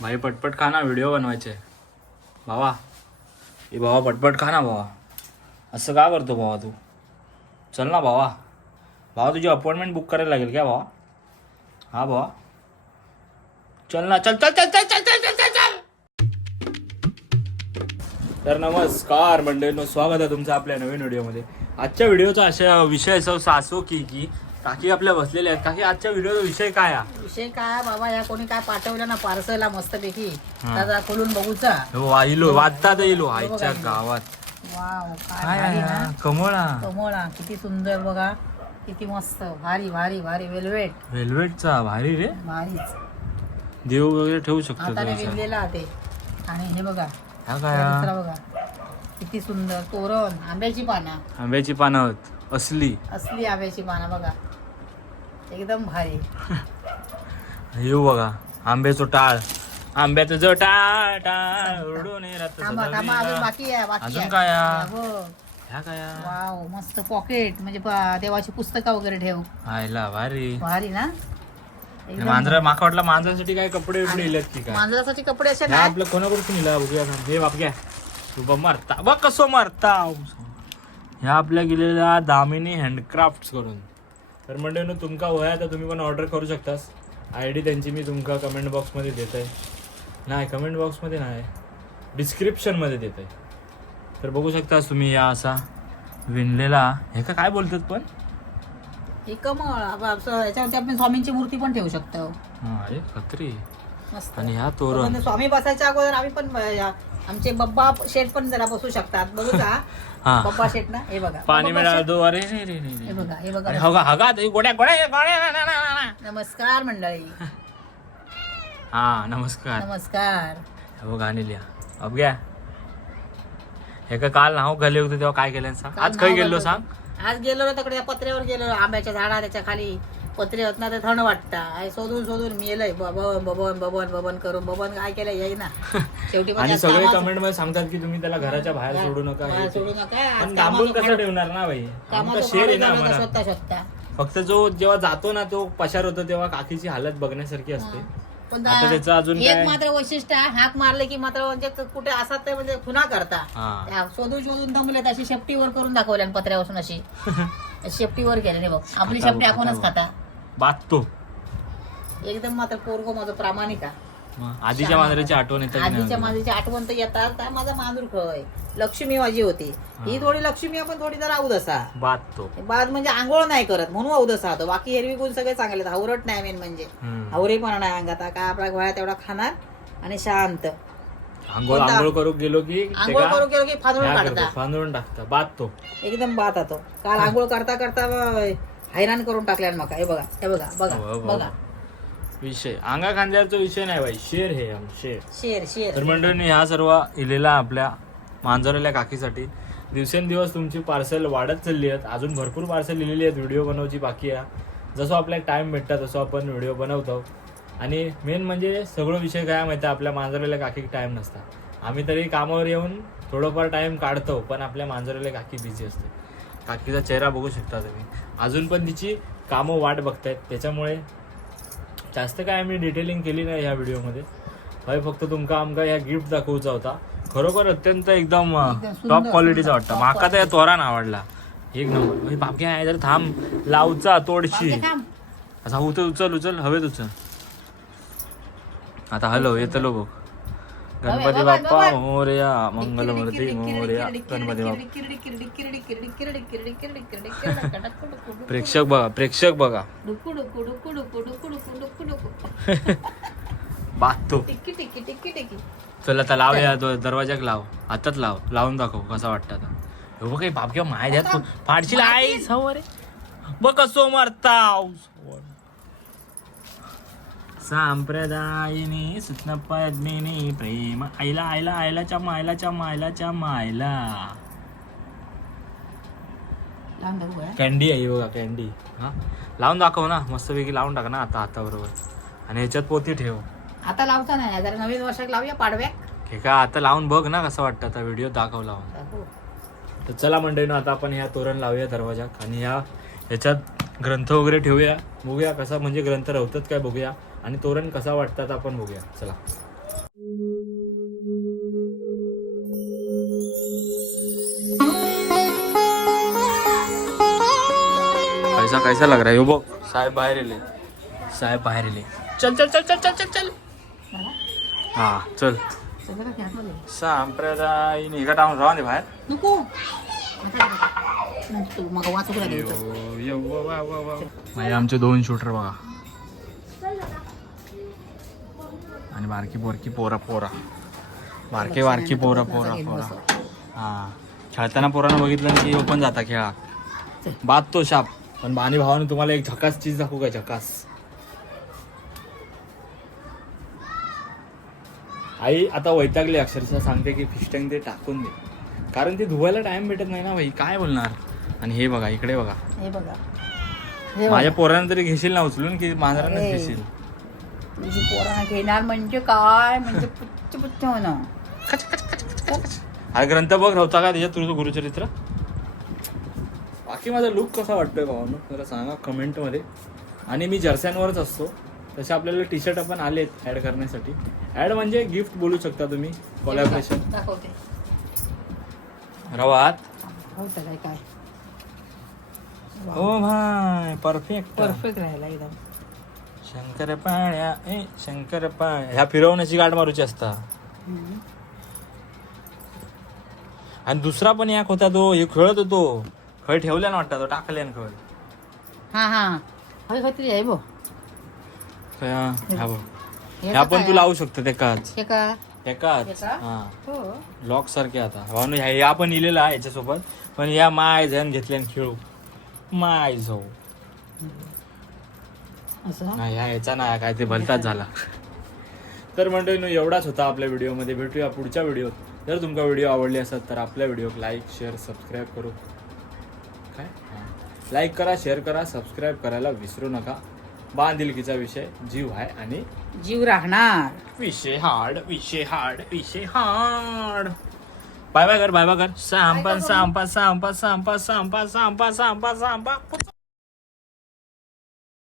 भाई पटपट खा ना, व्हिडिओ बनवायचे. भावा ए भावा, पटपट खा ना भावा. असं का करतो भावा तू? चल ना भावा. भावा तुझी अपॉइंटमेंट बुक करायला लागेल क्या भावा? हा भावा, चल ना, चल चल चल चल चल चल चल चल चल. तर नमस्कार मंडळींनो, स्वागत आहे तुमचं आपल्या नवीन व्हिडिओमध्ये. आजच्या व्हिडिओचा अशा विषय असो की काकी आपल्या बसलेल्या आहेत. काकी, आजच्या व्हिडिओचा विषय काय आहे? विषय काय बाबा, या कोणी काय पाठवलं ना पार्सलला मस्तपैकी, त्याचा खोलून बघूचा. वाहिलो वाजतात येलो आईच्या गावात. वाव, काय आहे? कमळा. कमळा किती सुंदर बघा, किती मस्त, भारी भारी भारी. वेलवेट वेल्वेटचा भारी रे. भारीच. देव वगैरे ठेवू शकतो हाताने तो असा. विणलेला ते. आणि हे बघा, हा काय दुसरा बघा किती सुंदर तोरण. आंब्याची पानं, आंब्याची पानं असली. असली आंब्याची पानं बघा, एकदम भारी. येऊ बघा, आंब्याचं टाळ. आंब्याचं जो टाळ टाळ उडून येतात थांबा थांबा, अजून बाकी आहे, बाकी अजून आहे. काय हो. ह्या काय वाव, मस्त पॉकेट, म्हणजे देवाची पुस्तकं वगैरे ठेव. आयला भारी. भारी ना. एकदम मांजरा, माका वाटलं मांजरासाठी काय कपडे बिपडे इलेत की काय. मांजरासाठी कपडे असे ह्या नाही. आपलं कोणाकडून इला बघूया. हे बापग्या तू मारता बघ कसं मारता. ह्या आपल्या गेलेल्या दामिनी हँडक्राफ्ट करून. तर म्हणजे तुमका वया तर तुम्ही पण ऑर्डर करू शकतास. ID त्यांची मी तुमका कमेंट बॉक्समध्ये देत आहे. नाही, कमेंट बॉक्समध्ये नाही, डिस्क्रिप्शनमध्ये देत आहे. तर बघू शकतास तुम्ही या असा विणलेला. हे का काय बोलतात पण? हे कमळ याच्यावरती आपण स्वामींची मूर्ती पण ठेवू शकतो. हा, अरे खत्री. मस्त. आणि ह्या तोरण. म्हणजे स्वामी बसायच्या अगोदर आम्ही पण आमचे बब्बा शेठ पण जरा बसू शकतात. बघू का हा. बब्बा शेठ ना, हे बघा पाणी बब्बा मिळालं शेठ. दो. अरे रे रे रे हे रे. बघा, हे बघा. अरे हगा हगा ते गोड्या गोड्या गोड्या. ना, ना, ना, ना. नमस्कार मंडळी, हा नमस्कार. नमस्कार. हो गाणी लिहा. अब घ्या. हे का काल नाव घाले होते तेव्हा काय केलं सांग. आज काही गेलो सांग. आज गेलो ना तिकडे, त्या पत्र्यावर गेलो, आंब्याच्या झाडा त्याच्या खाली पत्रे होत ना, ते थंड वाटतं. शोधून शोधून मेलय, बबन बबन बबन बबन करून. बबन काय केलं येई ना शेवटी. आणि सगळे कमेंट मध्ये सांगतात की तुम्ही त्याला घराच्या बाहेर सोडू नका. हे ते. सोडू नका. पण दाबून कसं ठेवणार ना भाई. आमचा शेर आहे ना आम्हाला. शोधता शोधता. फक्त जो जेव्हा जातो ना तो पशार होतो तेव्हा काकीची हालत बघण्यासारखी असते. पण आता त्याचं अजून एक काय. मात्र वैशिष्ट्य आहे, हाक मारले की मात्र म्हणजे कुठे असतात ते म्हणजे खुना करता. हा. त्या शोधून शोधून दमले, अशी शेपटीवर करून दाखवल्या पत्र्यापासून अशी शेपटीवर केले बघ. आपली शेपटी आपणच खाता. बातो. एकदम मात्र पोरगो माझं प्रामाणिक आहे. आधीच्या मांजराची आठवण येते की नाही? आधीच्या माझीची आठवण तर येतात. त्या माझा मांजूर खय लक्ष्मी माझी होती. ही थोडी लक्ष्मी आहे, पण थोडी जरा अवदसा. बातो. बाद म्हणजे आंघोळ नाही करत म्हणून अवदसा होतो. बाकी एरवी गुण सगळे चांगले. हावरट नाही मेन म्हणजे. हावरेपणा नाही अंगात. काय आपला गोळ्या तेवढा खाणार आणि शांत. आंघोळ करू गेलो की आंघोळ करू गेलो की फांदून काढता. फांदून टाकता. बातो. एकदम बात होतो. काल आंघोळ करता करता हैराण करून टाकल्या मका. हे बघा, हे बघा, बघा बघा. विषय अंगा खांद्याचा विषय नाही भाई. शेर हे शेर. शेर शेर. तर मंडळींनी ह्या सर्व इलेला आपल्या मांजरलेल्या काकीसाठी. दिवसेंदिवस तुमची पार्सल वाढत चालली आहेत. अजून भरपूर पार्सल लिहिलेली आहेत. व्हिडिओ बनवायची बाकी आहे. जसं आपल्याला टाइम भेटतात तसं आपण व्हिडिओ बनवतो. आणि मेन म्हणजे सगळं विषय काय माहिती आहे, आपल्या मांजरलेल्या काकी टाइम नसता. आम्ही तरी कामावर येऊन थोडंफार टाइम काढतो, पण आपल्या मांजरलेल्या काकी बिझी असते. काकीचा चेहरा बघू शकता तुम्ही. अजून पण तिची कामं वाट बघतायत. त्याच्यामुळे जास्त काय आम्ही डिटेलिंग केली नाही ह्या व्हिडिओमध्ये. भाई फक्त तुमका आमका ह्या गिफ्ट दाखवूचा होता. खरोखर अत्यंत एकदम टॉप क्वालिटीचा वाटतं. माका तर तोरण आवडला एक नंबर. बाकी आहे जर थांब लावचा तोडशी. असा उचल उचल हवेत उचल. आता हॅलो येतलो बघ. गणपती बाप्पा मोरया, मंगलमूर्ती मोरया. गणपती बाप्पा. प्रेक्षक बघा, प्रेक्षक बघा. बातो. टिक्की टिक्की टिक्की टिक्की. चल आता लाव या दरवाजाक लाव. हातात लाव. लावून दाखव कसा वाटतं आता. हो काही बापक्या माय द्यात फाडशील आई सवरे. बघ कसो मारताव. सांप्रदायिनी सुत्नपद्मिनी प्रेम आईला आईला आईलाच्या मायलाच्या मायलाच्या मायला. कॅन्डी आहे बघा, कॅन्डी. हा लावून दाखव ना मस्तपैकी. लावून टाका ना आता हाताबरोबर. आणि ह्याच्यात पोती ठेव. आता लावता नाही, जरा नवीन वर्षात लावूया पाडव्या. हे का आता लावून बघ ना कसं वाटतं. आता व्हिडिओ दाखव लावून. तर चला मंडळीनं आता आपण ह्या तोरण लावूया दरवाजात. आणि ह्याच्यात ग्रंथ वगैरे ठेवूया. बघूया कसा म्हणजे ग्रंथ राहतात काय बघूया. आणि तोरण कसा वाटतात आपण बघूया. चला. कैसा कैसा लग रहा है यो बघ साहेब बाहेर येले साहेब बाहेर येले चल चल चल चल चल चल चल हा चल संप्रदाय निघा टाकून राहा दे बाहेर नको मग वाचू माझे आमचे 2 शूटर बघा आणि बारकी बोरकी पोरा पोरा बारके बारकी पोरा पोरा पोरा हा खेळताना पोरानं बघितलं की ओपन जाता खेळा बाद तो शाप पण बाणी भावाने तुम्हाला एक झकास चीज दाखवू काय झकास आई आता वैतागली अक्षरशः सांगते की फिश टँक ते टाकून दे कारण ते धुवायला टाइम भेटत नाही ना भाई काय बोलणार आणि हे बघा इकडे बघा हे बघा माझ्या पोरांना तरी घेशील ना उचलून की मांजरांना ए. घेशील तुझी पोरांना घेणार म्हणजे काय म्हणजे पुच्छ पुच्छ होणं हा ग्रंथ बघ होता का त्याच्यात तुझं गुरुचरित्र बाकी माझा लुक कसा वाटतोय भावांनो जरा सांगा कमेंटमध्ये आणि मी जर्स्यांवरच असतो तसे आपल्याला टी शर्ट पण आलेत ॲड करण्यासाठी ॲड म्हणजे गिफ्ट बोलू शकता तुम्ही कोलॅबरेशन दाखवते रवात होतं काय काय ओ भाई परफेक्ट परफेक्ट राहिला एकदम शंकर पाण्या ए शंकर पाण्या ह्या फिरवण्याची गाठ मारूची असता आणि दुसरा पण एक होता तो हे खेळत होतो खळ ठेवल्या ना वाटतं तो टाकल्यान खळ हा हा हवे खात्री आहे बो ह्या बघ ह्या पण तू लावू शकतो एकाच हे का एकाच एका? हा हो लॉक सारखे आता भावनो ह्या पण इलेला आहे याच्यासोबत पण या माय जण घेतल्यान खेळू माय जाऊ असं नाही ह्या याचा ना काय ते भलताच झाला तर मंडळींनो एवढाच होता आपल्या व्हिडिओमध्ये भेटूया पुढच्या व्हिडिओत जर तुमचा व्हिडिओ आवडली असेल तर आपल्या व्हिडिओ लाईक शेअर सबस्क्राईब करू काय लाईक करा शेअर करा सबस्क्राईब करायला विसरू नका बांधिलकीचा विषय जीव आहे आणि जीव राहणार विषय हार्ड विषय हार्ड विषय हार्ड बाय बाय कर सांपा सांपा सांपा सांपा सांपा सांपा सांपा सांपा